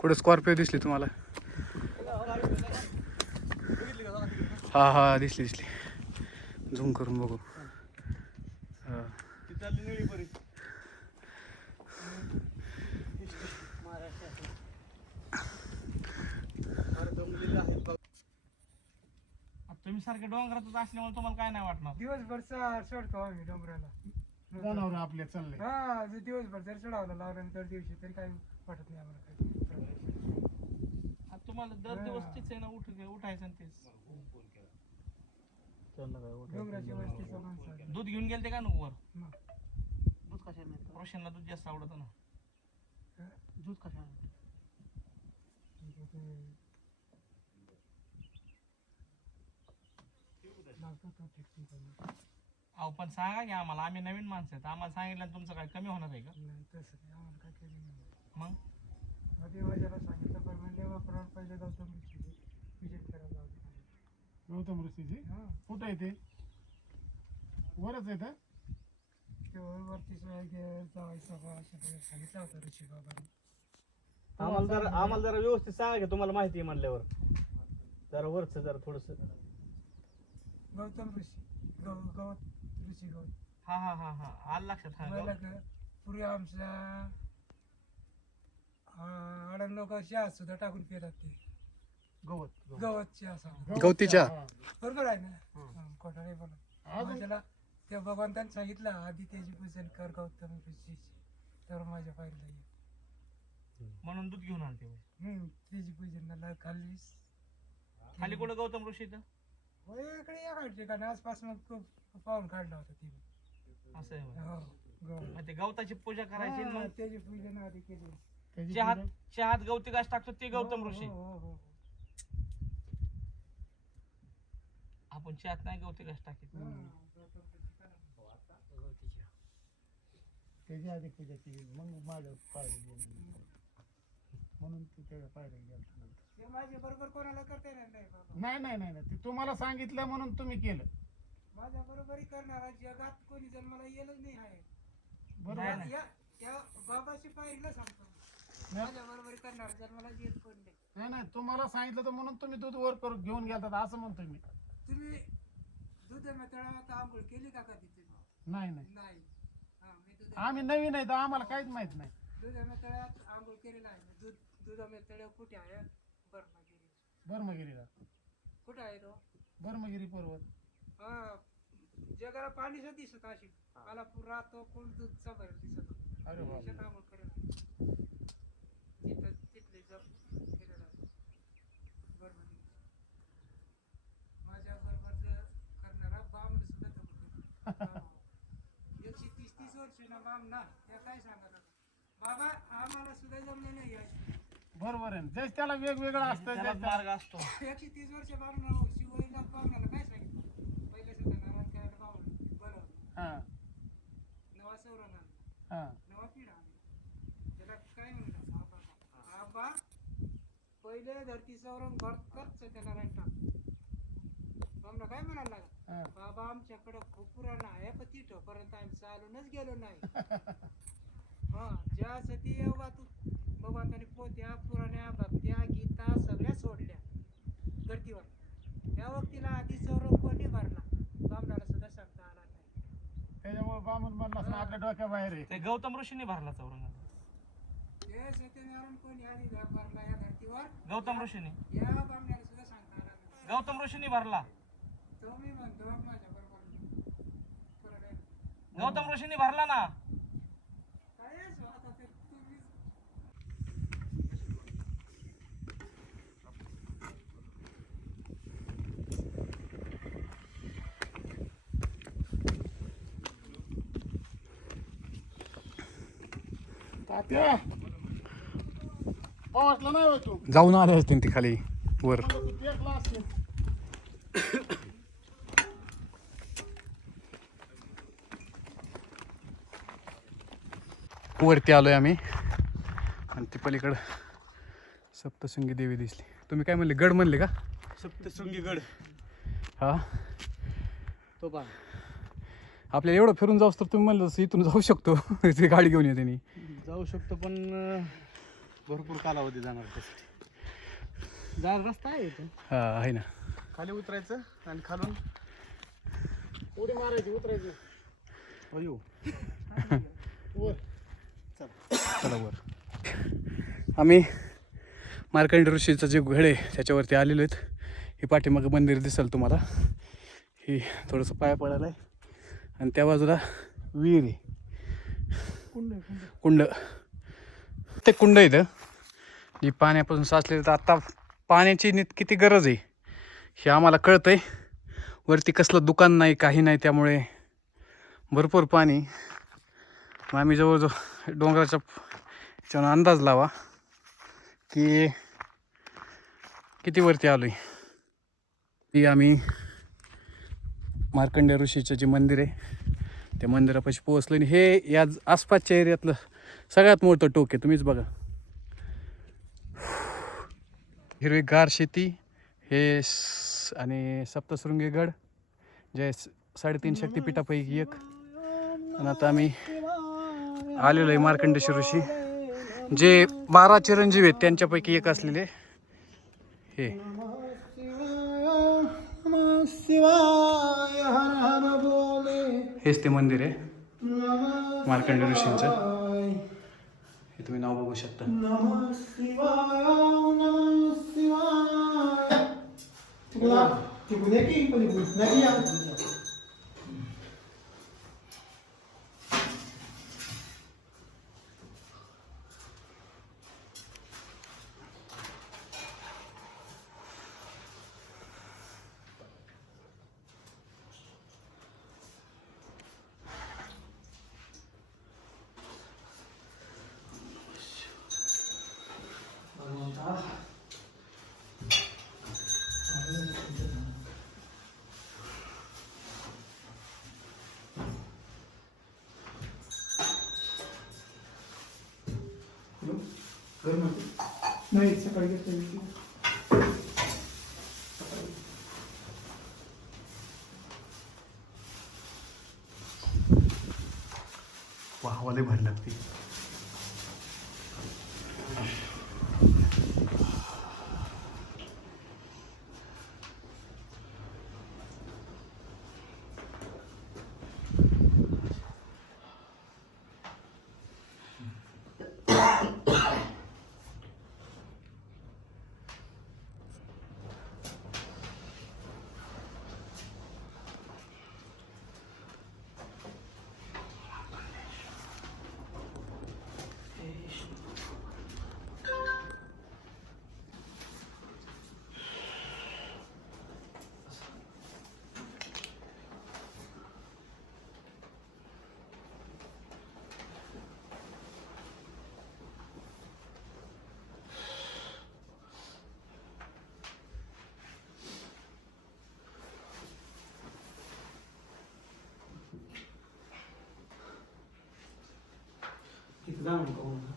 कुठे स्कॉर्पिओ दिसली तुम्हाला? हा हा दिसली दिसली. झूम करून बघू. हा. आता तुम्ही सारखे डोंगरातच असल्यामुळे तुम्हाला काय नाही वाटणार? दिवसभर चा- चढतो आम्ही डोंगराला. जनावर आपले चालले हा जर दिवसभर जर चढावलं लावल्यानंतर दिवशी तरी काही वाटत नाही आम्हाला तुम्हाला दर दिवस तेच आहे ना उठ उठायचं आणि तेच. डोंगराची वस्तीचा माणसं आहे. दूध घेऊन गेलते का वर? मग. रोशनला दूध जास्त आवडत ना. दूध तो. अहो पण सांगा की आम्हाला. आम्ही नवीन माणसं आहेत. आम्हाला सांगितलं आणि तुमचं काय कमी होणार आहे का? नाही तसं नाही. आम्हाला काय केलं नाही. मग? सांगितलं पण वापरायला पाहिजे गौतम ऋषीची विजिट करायला. गौतम ऋषीची हा. कुठं आहे ते? वरच आहे का? ते वरती जायचं बा असं काही सांगितलं होतं ऋषी बाबांनी. आम्हाला जरा आम्हाला जरा व्यवस्थित सांगा की तुम्हाला माहिती आहे म्हणल्यावर. जरा वरच जरा थोडस. गौतम ऋषी गौ गौत ऋषी गौत. हा हा हा हा. आलं लक्षात. हा मला पूर्वी आमच्या अडणगाव चहा सुद्धा टाकून पितात ते. गवत गवत. चहा सांग गवतीच्या? हा. बरोबर आहे ना? हा, खोटं नाही बोला. अजून? माझ्याला त्या भगवंताने सांगितलं आधी त्याची पूजन कर गौतम ऋषीची तर माझ्या पाहिलं ये. म्हणून दूध घेऊन आणते होय. हम्म त्याची पूजन खाल्लीस. खाली कुठं गौतम ऋषी इथं? होय इकडे या ठिकाणी आसपास मग खूप पाहून काढला होता तिने. असं आहे होय. हो गवत. मग ते गवताची पूजा करायची आणि हा, मग? त्याची पूजन आधी केली. चहात पूजा- चहात गवती घास टाकतो ते गौतम हो, ऋषी. हो, हो. आपण चहात नाही गवती घास टाकीत. हा, गौतम ऋषी करा. त्याची आधी पूजा केली मग माझ्या पायरी म्हणून तू त्याच्या गेला. ते माझ्या बरोबर कोणाला करता येणार नाही बाबा? नाही नाही नाही नाही. ते तुम्हाला सांगितलं म्हणून तुम्ही केलं. माझ्या बरोबरी करणारा जगात कोणी जन्माला येलच नाही आहे बरोबर नाही. या त्या बाबाशी पाहिलं सांगतो. माझ्या बरोबरी करणार जन्माला येत कोण नाही. नाही नाही तुम्हाला सांगितलं तर म्हणून तुम्ही दूध वर करून घेऊन गेलात असं म्हणतो मी. तुम्ही दूध तळावात आंघोळ केली का कधी तुम्ही? नाही नाही. नाही. हा मी दूध आम्ही नवीन आहे तर आम्हाला काहीच माहीत नाही. दूध तळ्यात आंघोळ केलेला आहे दूध दूध तळ्यावर कुठे आहे? बर्मागिरी. बर्मगिरीला. कुठे आहे तो? बर्मगिरी पर्वत. हा जगाला पाणी सुद्धा दिसत अशी मला पुरा तो कोण दूधचा भर दिसत अरे त्याच्यात आंघोळ करेल तिथं तिथले जप केलेला आहे बर्मागिरी माझ्या बरोबर जर करणारा बामण सुद्धा तो एकशे तीस तीस वर्ष ना बाम ना. त्या काय सांगत बाबा आम्हाला सुद्धा जमले नाही बरोबर आहे. जस त्याला वेगवेगळं असतं त्याला ज्याच त्याला- मार्ग असतो. एकशे तीस वर्ष बामणाला काय सांगितलं? सुद्धा बरं. हा. नवा सौरण आणला. हा. नवा पिढा आणला. त्याला काय म्हणतात आबा आबा पहिले धरती सौरंग भर करच त्याला टाक बामणा काय म्हणायला लागला हा बाबा आमच्याकडं खूप पुराण आहे पण तिथपर्यंत आम्ही चालूनच गेलो नाही. हा ज्या सती येवा तू भगवंताने पोत्या पुराण्या भक्त्या गीता सगळ्या सोडल्या. धर्तीवर त्या वक्तीला आधी सौरभ कोणी भरला बामणाला सुद्धा सांगता आला नाही. त्याच्यामुळे बामण म्हणला असं आपल्या डोक्याबाहेर आहे. ते गौतम ऋषीने भरला चौरंग ते सत्यनारायण कोणी आधी भरला या धर्तीवर? गौतम ऋषीने. या बामणाला सुद्धा सांगता आला नाही. गौतम ऋषीने भरला. तो मी म्हणतो माझ्या बरोबर गौतम ऋषीने भरला ना? जाऊन आले असतील ती खाली वर. वरती आलोय आम्ही. आणि ती पलीकडं सप्तशृंगी देवी दिसली. तुम्ही काय म्हणले? गड म्हणले का? सप्तशृंगी गड. हा. तो पहा आपल्याला एवढं फिरून जाऊस तर तुम्ही म्हणलं तसं इथून जाऊ शकतो. ती गाडी घेऊन येते जाऊ शकतो पण भरपूर कालावधी जाणार त्यासाठी. जा रस्ता आहे इथं. हा आहे ना. खाली उतरायचं आणि खालून. उडी मारायची उतरायची. अयो. चला वर. आम्ही मार्कंड ऋषीचं जे घड आहे त्याच्यावरती आलेलो आहेत. हे पाठीमागं मंदिर दिसेल तुम्हाला. ही थोडंसं पाया पडायला आहे. आणि त्या बाजूला विहीर आहे. कुंड ते कुंड आहे इथं जी पाण्यापासून साचलेलं तर आत्ता पाण्याची नीट किती गरज आहे हे आम्हाला कळतंय. वरती कसलं दुकान नाही काही नाही त्यामुळे भरपूर पाणी मग आम्ही जवळजवळ डोंगराच्या ह्याच्यावर अंदाज लावा की किती वरती आलो आहे ती आम्ही मार्कंड्य ऋषीचं जे मंदिर आहे त्या मंदिरापाशी पोहोचलो आणि हे या आसपासच्या एरियातलं सगळ्यात मोठं टोक आहे तुम्हीच बघा. हिरवीगार शेती हे आणि सप्तशृंगी गड जे स- साडेतीन शक्तिपीठापैकी एक. आणि आता आम्ही आलेलो आहे मार्कंडेश्वर ऋषी. जे बारा चिरंजीव आहेत त्यांच्यापैकी एक असलेले. हे. हेच ते मंदिर आहे. मार्कंड ऋषींचं. हे तुम्ही नाव बघू शकता. नमः शिवाय नमः शिवाय तुला तिकडे की पलीकडे नाही या नाही सकाळी घेतलं वाहवाले भारी लागते तिथं जा म्हणतो